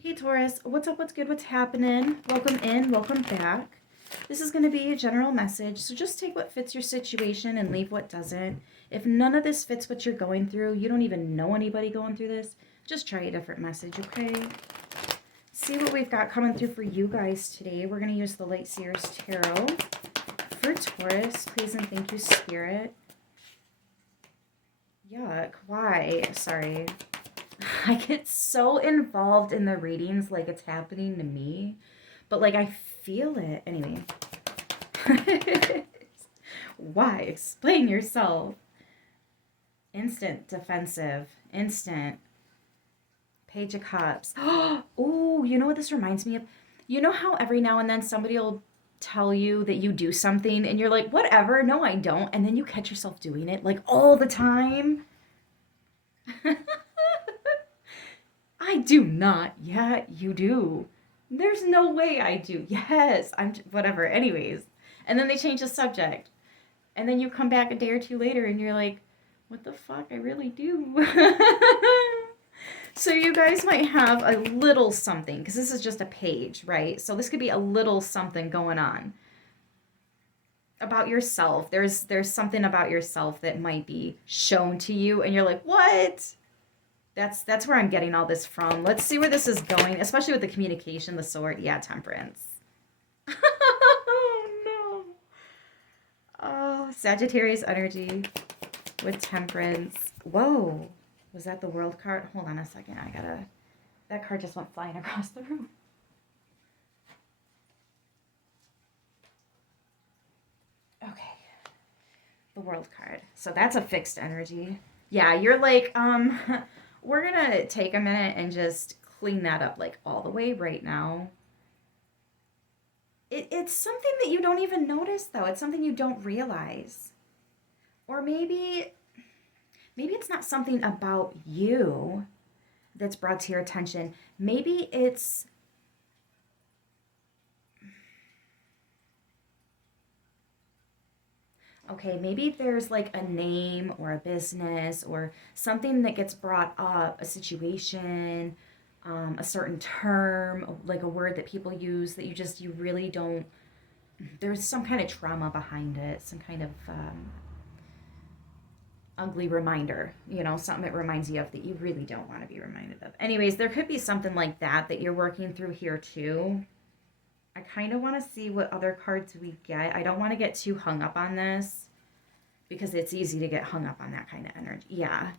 Hey Taurus, what's up, what's good, what's happening? Welcome in, welcome back. This is going to be a general message, so just take what fits your situation and leave what doesn't. If none of this fits what you're going through, you don't even know anybody going through this, just try a different message, okay? See what we've got coming through for you guys today. We're going to use the Light Seers Tarot for Taurus. Please and thank you, Spirit. Yuck, why? Sorry. I get so involved in the readings like it's happening to me, but like I feel it. Anyway. Why? Explain yourself. Instant defensive. Instant. Page of Cups. Oh, you know what this reminds me of? You know how every now and then somebody will tell you that you do something and you're like, whatever, no, I don't. And then you catch yourself doing it like all the time. I do not. Yeah, you do. There's no way I do. Yes, whatever. Anyways. And then they change the subject. And then you come back a day or two later and you're like, what the fuck? I really do. So you guys might have a little something, because this is just a page, right? So this could be a little something going on about yourself. There's something about yourself that might be shown to you and you're like, what? That's where I'm getting all this from. Let's see where this is going, especially with the communication, the sword. Yeah, Temperance. Oh, no. Oh, Sagittarius energy with Temperance. Whoa. Was that the World card? Hold on a second. That card just went flying across the room. Okay. The World card. So that's a fixed energy. Yeah, you're like, we're gonna take a minute and just clean that up like all the way right now. It's something that you don't even notice though. It's something you don't realize. Or maybe it's not something about you that's brought to your attention. Maybe it's okay, maybe there's like a name or a business or something that gets brought up, a situation, a certain term, like a word that people use that you really don't, there's some kind of trauma behind it, some kind of ugly reminder, something it reminds you of that you really don't want to be reminded of. Anyways, there could be something like that you're working through here too. I kind of want to see what other cards we get. I don't want to get too hung up on this because it's easy to get hung up on that kind of energy. Yeah.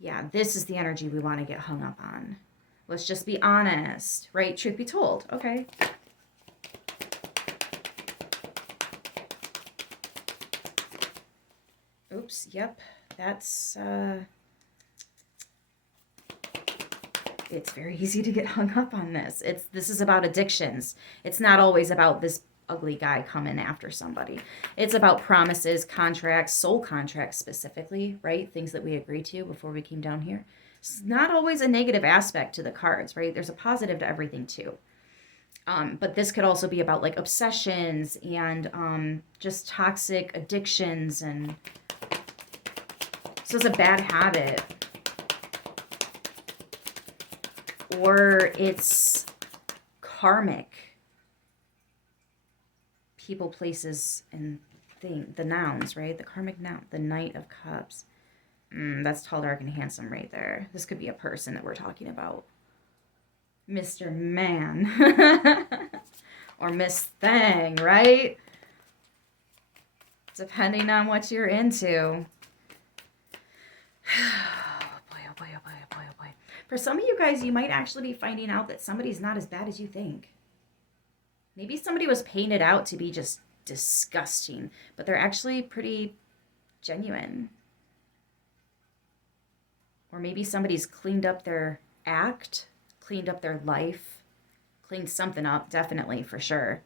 Yeah, this is the energy we want to get hung up on. Let's just be honest, right? Truth be told. Okay. Oops, yep. That's it's very easy to get hung up on this. This is about addictions. It's not always about this ugly guy coming after somebody. It's about promises, contracts, soul contracts specifically, right? Things that we agreed to before we came down here. It's not always a negative aspect to the cards, right? There's a positive to everything too. But this could also be about like obsessions and just toxic addictions, and so it's a bad habit. Or it's karmic. People, places, and the nouns, right? The karmic noun, the Knight of Cups. That's tall, dark, and handsome right there. This could be a person that we're talking about. Mr. Man. Or Miss Thing, right? Depending on what you're into. For some of you guys, you might actually be finding out that somebody's not as bad as you think. Maybe somebody was painted out to be just disgusting, but they're actually pretty genuine. Or maybe somebody's cleaned up their act, cleaned up their life, cleaned something up, definitely, for sure.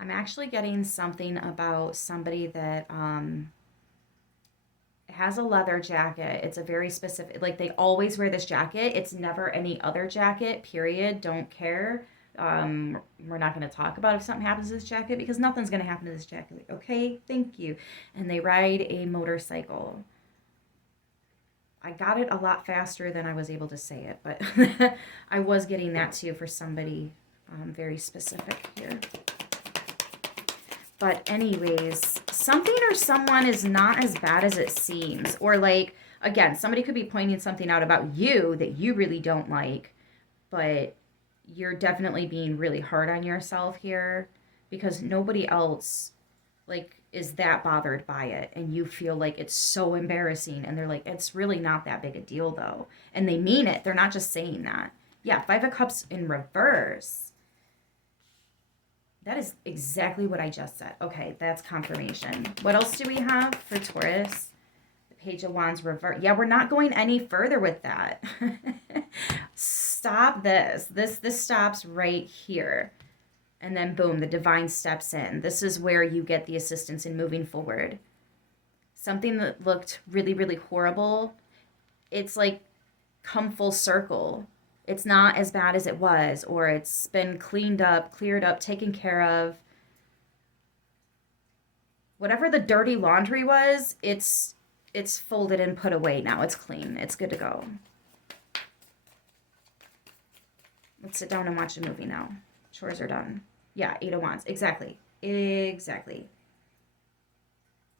I'm actually getting something about somebody that has a leather jacket. It's a very specific, like they always wear this jacket. It's never any other jacket, period. Don't care. We're not going to talk about if something happens to this jacket because nothing's going to happen to this jacket. Okay, thank you. And they ride a motorcycle. I got it a lot faster than I was able to say it, but I was getting that too for somebody very specific here. But anyways, something or someone is not as bad as it seems. Or like, again, somebody could be pointing something out about you that you really don't like, but you're definitely being really hard on yourself here because nobody else like is that bothered by it, and you feel like it's so embarrassing, and they're like, it's really not that big a deal though, and they mean it. They're not just saying that. Yeah, Five of Cups in reverse. That is exactly what I just said. Okay, that's confirmation. What else do we have for Taurus? The Page of Wands reverse. Yeah, we're not going any further with that. Stop this. This stops right here. And then boom, the divine steps in. This is where you get the assistance in moving forward. Something that looked really, really horrible, it's like come full circle. It's not as bad as it was, or it's been cleaned up, cleared up, taken care of. Whatever the dirty laundry was, it's folded and put away now. It's clean. It's good to go. Let's sit down and watch a movie now. Chores are done. Yeah, Eight of Wands. Exactly. Exactly.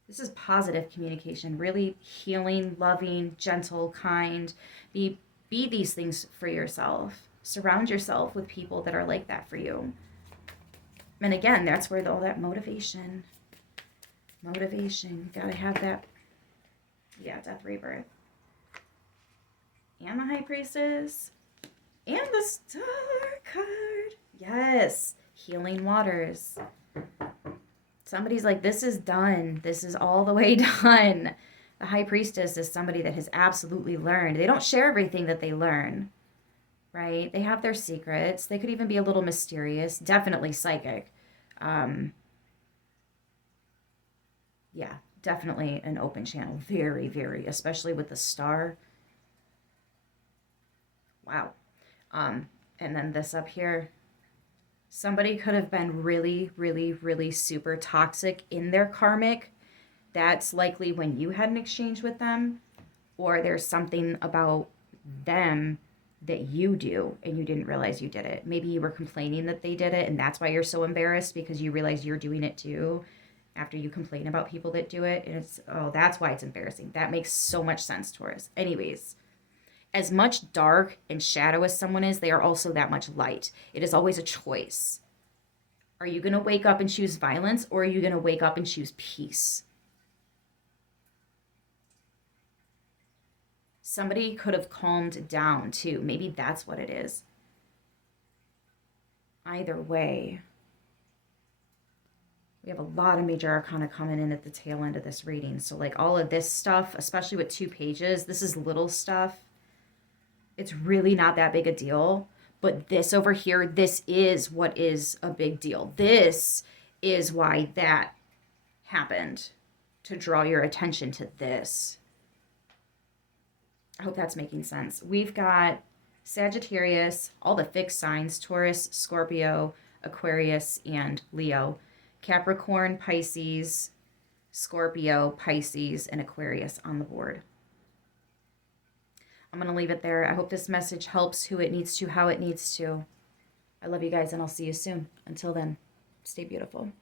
This is positive communication. Really healing, loving, gentle, kind. Be these things for yourself. Surround yourself with people that are like that for you. And again, that's where all that motivation. Motivation. Gotta have that. Yeah, Death, Rebirth. And the High Priestess. And the Star card. Yes. Healing waters. Somebody's like, this is done. This is all the way done. The High Priestess is somebody that has absolutely learned. They don't share everything that they learn, right? They have their secrets. They could even be a little mysterious. Definitely psychic. Yeah, definitely an open channel. Very, very, especially with the star. Wow. And then this up here. Somebody could have been really, really, really super toxic in their karmic. That's likely when you had an exchange with them. Or there's something about them that you do and you didn't realize you did it. Maybe you were complaining that they did it and that's why you're so embarrassed because you realize you're doing it too after you complain about people that do it. And it's, oh, that's why it's embarrassing. That makes so much sense, Taurus. Anyways, as much dark and shadow as someone is, they are also that much light. It is always a choice. Are you going to wake up and choose violence, or are you going to wake up and choose peace? Somebody could have calmed down too. Maybe that's what it is. Either way, we have a lot of major arcana coming in at the tail end of this reading. So like all of this stuff, especially with 2 pages, this is little stuff. It's really not that big a deal. But this over here, this is what is a big deal. This is why that happened, to draw your attention to this. I hope that's making sense. We've got Sagittarius, all the fixed signs, Taurus, Scorpio, Aquarius, and Leo. Capricorn, Pisces, Scorpio, Pisces, and Aquarius on the board. I'm going to leave it there. I hope this message helps who it needs to, how it needs to. I love you guys, and I'll see you soon. Until then, stay beautiful.